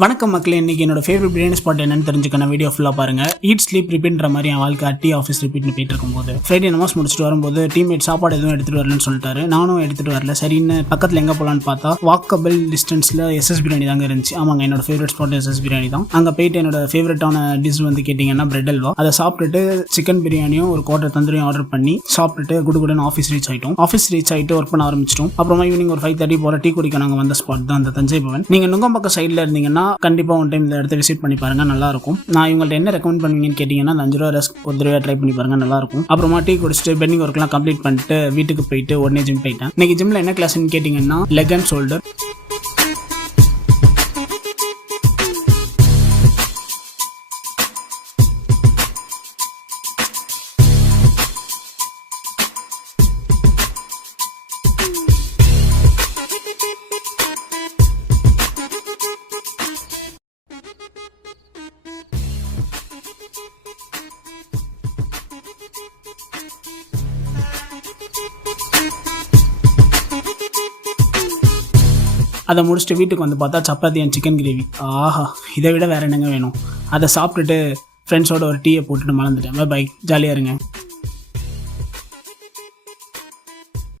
வணக்கம் மக்களே, இன்னைக்கு என்னோட ஃபேவரட் பிரியாணி ஸ்பாட் என்னன்னு தெரிஞ்சுக்கணும். வீடியோ ஃபுல்லாக பாருங்க. ஈட் ஸ்லீப் ரிப்பீட்ன்ற மாதிரி என் வாழ்க்கை டீ ஆஃபீஸ் ரிப்பீட்னு போயிட்டு இருக்கும்போது ஃப்ரைடே நமாஸ் முடிச்சுட்டு வரும்போது டீம்மேட் சாப்பாடு எதுவும் எடுத்துட்டு வரலன்னு சொல்லிட்டாரு. நானும் எடுத்துட்டு வரல. சரின்னு பக்கத்தில் எங்கே போகலான்னு பார்த்தா வாக்கபிள் டிஸ்டன்ஸில் எஸ்எஸ் பிரியாணி தாங்க இருந்துச்சு. ஆமாங்க, என்னோட ஃபேவரட் ஸ்பாட் எஸ்எஸ் பிரியாணி தான். அங்கே போயிட்டு என்னோட ஃபேவரட்டான டிஷ் வந்து கேட்டிங்கன்னா பிரெட் அல்வா. அதை சாப்பிட்டுட்டு சிக்கன் பிரியாணியும் ஒரு குவார்டர் தந்தூரியும் ஆர்டர் பண்ணி சாப்பிட்டுட்டு குடுகுடுன்னு ஆஃபீஸ் ரீச் ஆகிட்டோம். ஆஃபீஸ் ரீச் ஆகிட்டு ஒர்க் பண்ண ஆரம்பிச்சிட்டோம். அப்புறமா ஈவினிங் ஒரு 5:30 போல டீ குடிக்க நாங்கள் வந்த ஸ்பாட் தான் அந்த தஞ்சை பவன். நீங்கள் நுங்கம்பாக்கம் சைடில் இருந்தீங்கன்னா கண்டிப்பாக ஒன் டைம் இந்த இடத்த விசிட் பண்ணி பாருங்க, நல்லா இருக்கும். நான் இவங்கள்ட்ட என்ன ரெக்கமெண்ட் பண்ணுவீங்கன்னு கேட்டீங்கன்னா அந்த 5 ரூபா ரஸ்க் ஒரு தடவை ட்ரை பண்ணி பாருங்க, நல்லா இருக்கும். அப்புறமா டீ குடிச்சிட்டு பெண்டிங் ஒர்க்லாம் கம்ப்ளீட் பண்ணிட்டு வீட்டுக்கு போயிட்டு உடனே ஜிம் போயிட்டேன். இன்னைக்கு ஜிம்ல என்ன கிளாஸ்ன்னு கேட்டீங்கன்னா லெக் அண்ட் ஷோல்டர். அதை முடிச்சுட்டு வீட்டுக்கு வந்து பார்த்தா சப்பாத்தி அண்ட் சிக்கன் கிரேவி. ஆஹா, இதை விட வேறு என்னங்க வேணும். அதை சாப்பிட்டுட்டு ஃப்ரெண்ட்ஸோட ஒரு டீயை போட்டுட்டு மறந்துட்டேன். பை, ஜாலியாக இருங்க.